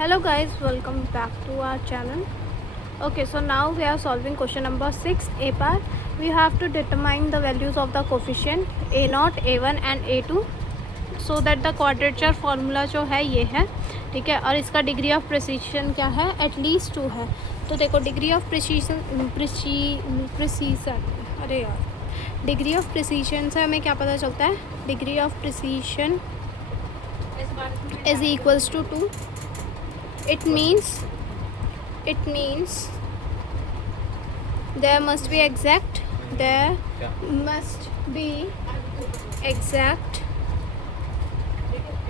Hello guys, welcome back to our channel. Okay, so now we are solving question number 6 A part. We have to determine the values of the coefficient a0, a1 and a2 so that the quadrature formula जो है ये है, ठीक है। और इसका degree of precision क्या है, एटलीस्ट 2 है। तो देखो डिग्री ऑफ प्रिसीशन अरे यार डिग्री ऑफ प्रिसीशन से हमें क्या पता चलता है, degree of precision is equals to 2. It means there must be exact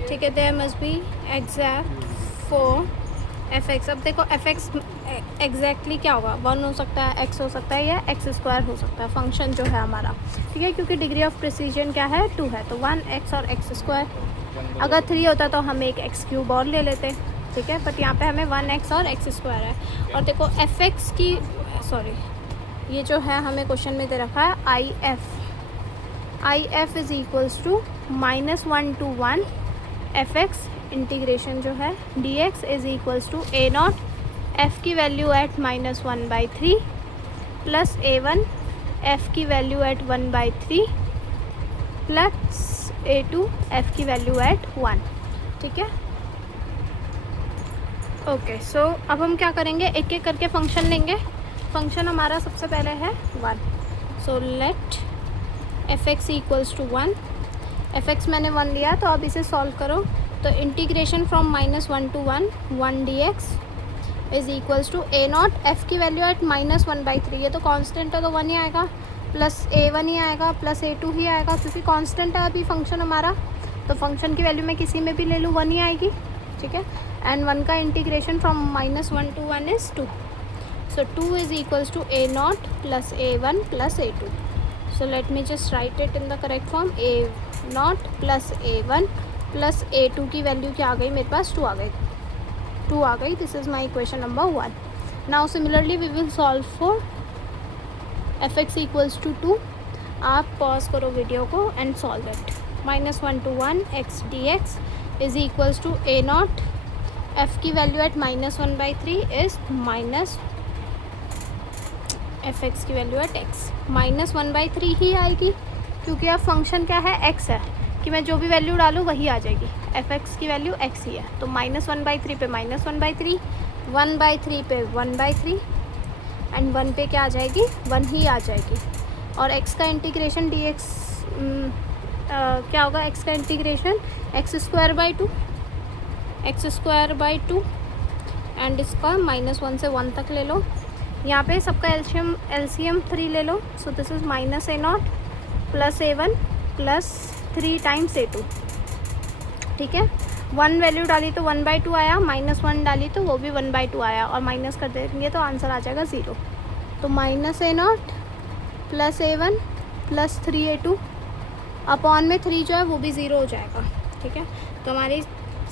ठीक है, there must be exact for fx. अब देखो fx एग्जैक्टली क्या होगा, 1 हो सकता है, x हो सकता है या x स्क्वायर हो सकता है, फंक्शन जो है हमारा, ठीक है। क्योंकि डिग्री ऑफ प्रिसीजन क्या है, 2 है, तो 1x और x स्क्वायर। अगर 3 होता तो हम एक x क्यूब और ले लेते, ठीक है। बट यहाँ पे हमें 1x और x स्क्वायर है। और देखो fx की ये जो है हमें क्वेश्चन में दे रखा है if is equals to -1 to 1 fx integration जो है dx is equals to a0 f की value at -1/3 plus a1 f की value at 1/3 plus a2 f की वैल्यू एट 1, ठीक है। ओके, सो अब हम क्या करेंगे, एक एक करके फंक्शन लेंगे। फंक्शन हमारा सबसे पहले है 1, so let fx equals to 1। fx मैंने 1 लिया, तो अब इसे सॉल्व करो। तो integration from -1 to 1 dx is equals to a0 f की वैल्यू एट -1/3, ये तो कांस्टेंट है तो 1 ही आएगा, प्लस a1 ही आएगा, प्लस a2 ही आएगा, क्योंकि कांस्टेंट है अभी फंक्शन हमारा, तो फंक्शन की वैल्यू मैं किसी में भी ले लूँ 1 ही आएगी, ठीक है। एंड 1 का integration from -1 to 1 is 2, so 2 is equals to a0 plus a1 plus a2। So let me just write it in the correct form, a0 plus a1 plus a2 की वैल्यू क्या आ गई मेरे पास, 2 आ गई। This is my equation number 1। Now similarly we will solve for fx equals to 2। आप pause करो video को and solve it. -1 to 1 x dx is equals to a0 f की value at -1/3 is minus fx की value at x, -1/3 ही आएगी, क्योंकि अब function क्या है, x है, कि मैं जो भी वैल्यू डालूँ वही आ जाएगी। fx की वैल्यू x ही है, तो -1/3 पे -1/3, 1/3 पे 1/3 एंड 1 पे क्या आ जाएगी, 1 ही आ जाएगी। और x का इंटीग्रेशन dx क्या होगा, x का इंटीग्रेशन x² एंड इसका -1 से 1 तक ले लो। यहाँ पे सबका एलसीएम 3 ले लो, so this is -a0 plus a1 plus 3 times a2, ठीक है। 1 वैल्यू डाली तो 1/2 आया, -1 डाली तो वो भी 1/2 आया, और माइनस कर देंगे तो आंसर आ जाएगा 0। तो -a0 plus a1 plus 3a2 upon में 3 जो है वो भी 0 हो जाएगा, ठीक है। तो हमारी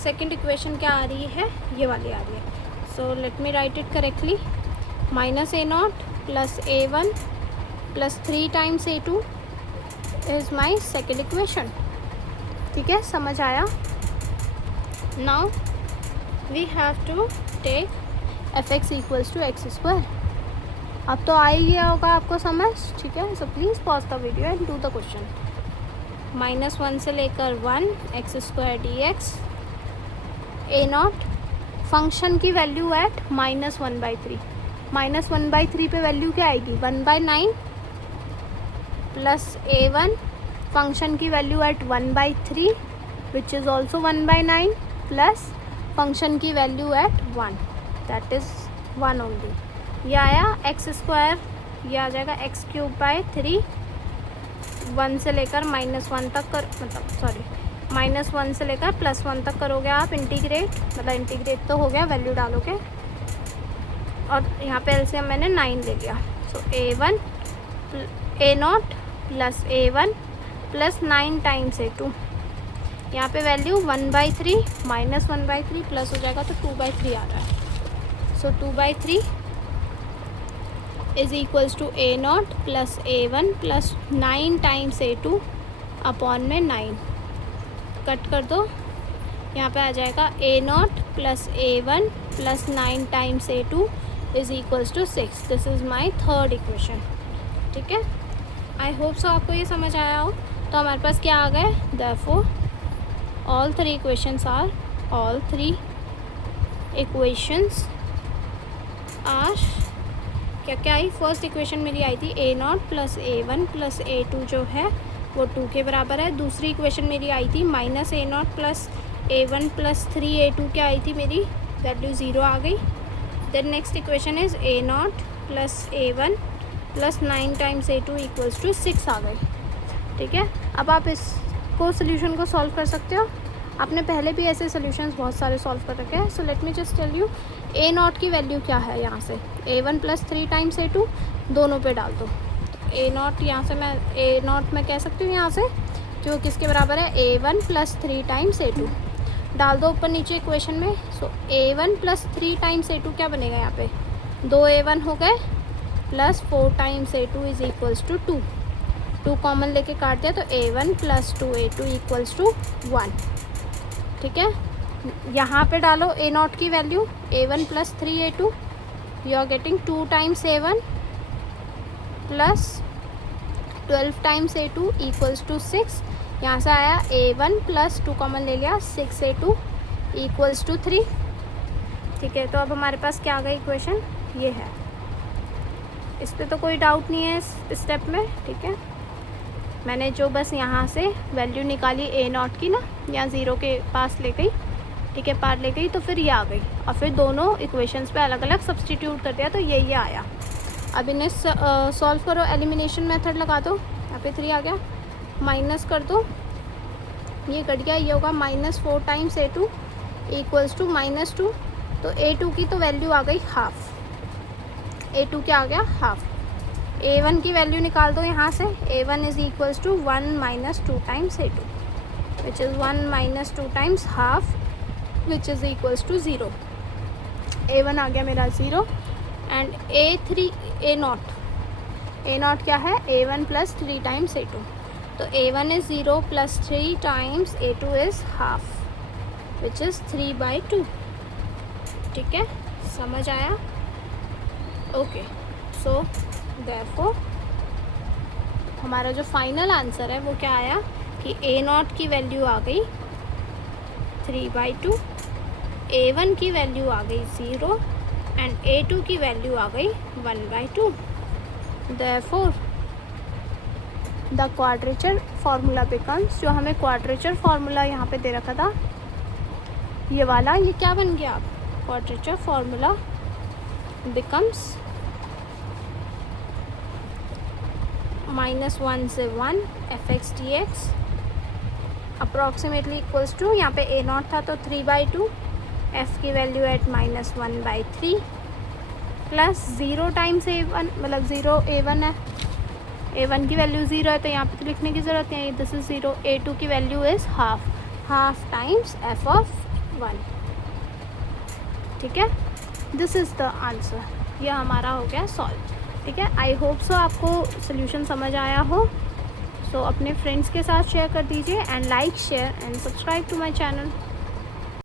सेकेंड इक्वेशन क्या आ रही है, ये वाली आ रही है। So let me write it correctly, -a0 plus a1 plus 3 times a2 is my second equation, ठीक है, समझ आया। Now we have to take fx equals to x square. अब तो आ ही गया होगा आपको समझ, ठीक है। So please pause the video and do the question. -1 से लेकर 1 x² dx a0 फंक्शन की वैल्यू एट -1/3, -1/3 पे वैल्यू क्या आएगी, 1/9 प्लस a1 फंक्शन की value at 1/3 which is also 1/9 plus function की value at 1, that is 1 only. यह आया x², यह आ जाएगा x³ 1 से लेकर -1 तक -1 से लेकर +1 तक करोगे आप इंटीग्रेट, मतलब इंटीग्रेट तो हो गया, वैल्यू डालोगे, और यहाँ पे एलसीएम मैंने 9 ले लिया। सो a0 plus a1 plus 9 times a2, यहाँ पे वैल्यू 1/3 -1/3 प्लस हो जाएगा तो 2/3 आ रहा है। So 2/3 is equals to a0 plus a1 plus 9 times a2 upon में 9, कट कर दो, यहाँ पे आ जाएगा A0 plus A1 plus 9 times A2 is equals to 6। This is my third equation. ठीक है, आई होप सो आपको ये समझ आया हो। तो हमारे पास क्या आ गए, therefore all three equations are क्या क्या आई। फर्स्ट इक्वेशन मेरी आई थी A0 plus A1 plus A2 जो है वो 2 के बराबर है। दूसरी इक्वेशन मेरी आई थी minus A0 plus A1 plus 3A2 क्या आई थी, मेरी वैल्यू 0 आ गई। Then next equation is A0 plus A1 plus 9 times A2 equals to 6 आ गई। ठीक है, अब आप इसको सोल्यूशन को सॉल्व कर सकते हो। आपने पहले भी ऐसे सोल्यूशंस बहुत सारे सॉल्व कर रखे हैं। So let me just tell you A0 की वैल्यू क्या है। यहाँ से A1 प्लस 3 टाइम्स A2 दोनों पे डाल दो। A0 यहाँ से मैं A0 मैं कह सकती हूँ यहाँ से जो किसके बराबर है, A1 प्लस 3 टाइम्स A2 डाल दो ऊपर नीचे इक्वेशन में। सो A1 प्लस 3 टाइम्स A2 क्या बनेगा, यहाँ पे 2 A1 हो गए plus 4 times A2 is equals to 2। 2 common लेके काट दिया तो A1 plus 2A2 equals to 1। ठीक है, यहाँ पे डालो A0 की value A1 plus 3A2, you are getting 2 times A1 plus 12 times A2 equals to 6। यहाँ से आया A1 प्लस 2 कॉमन ले लिया 6A2 इक्वल्स टू 3। ठीक है, तो अब हमारे पास क्या आ गई इक्वेशन, ये है। इस पर तो कोई डाउट नहीं है इस स्टेप में। ठीक है, मैंने जो बस यहाँ से वैल्यू निकाली A0 की ना, यहाँ 0 के पास ले गई। ठीक है, पार ले गई तो फिर ये आ गई और फिर दोनों इक्वेशंस पे अलग अलग सब्सटीट्यूट कर दिया तो ये आया। अब इन्हें सॉल्व करो, एलिमिनेशन मेथड लगा दो। यहाँ पे 3 आ गया, माइनस कर दो, ये कट गया, ये होगा -4 टाइम्स A2 इक्वल्स टू -2। तो A2 की तो वैल्यू आ गई हाफ। A2 क्या आ गया, हाफ। A1 की वैल्यू निकाल दो यहाँ से। A1 is equals to 1 minus 2 times A2 which is 1 minus 2 times half which is equals to 0। A1 आ गया मेरा 0 एंड A0 क्या है, A1 प्लस 3 टाइम्स A2। तो A1 is 0 plus 3 times A2 is half which is 3/2। ठीक है, समझ आया। ओके, सो देयरफॉर हमारा जो फाइनल आंसर है वो क्या आया कि A0 की वैल्यू आ गई 3/2, A1 की वैल्यू आ गई 0 एंड A2 की वैल्यू आ गई 1/2। Therefore the quadrature formula becomes, जो हमें क्वाड्रेचर फार्मूला यहाँ पे दे रखा था ये वाला, ये क्या बन गया, क्वाड्रेचर फार्मूला बिकम्स -1 से 1 fx dx approximately equals to, यहाँ पे A0 था तो 3/2, f की value at -1/3 plus 0 times A1, मतलब 0 A1 है, A1 की वैल्यू 0 है तो यहाँ पे तो लिखने की ज़रूरत नहीं है, दिस इज़ 0। A2 की value is half times f of 1। ठीक है, दिस इज़ द आंसर। यह हमारा हो गया सॉल्व। ठीक है, आई होप सो आपको सोल्यूशन समझ आया हो। सो अपने फ्रेंड्स के साथ शेयर कर दीजिए and like, share and subscribe to my channel.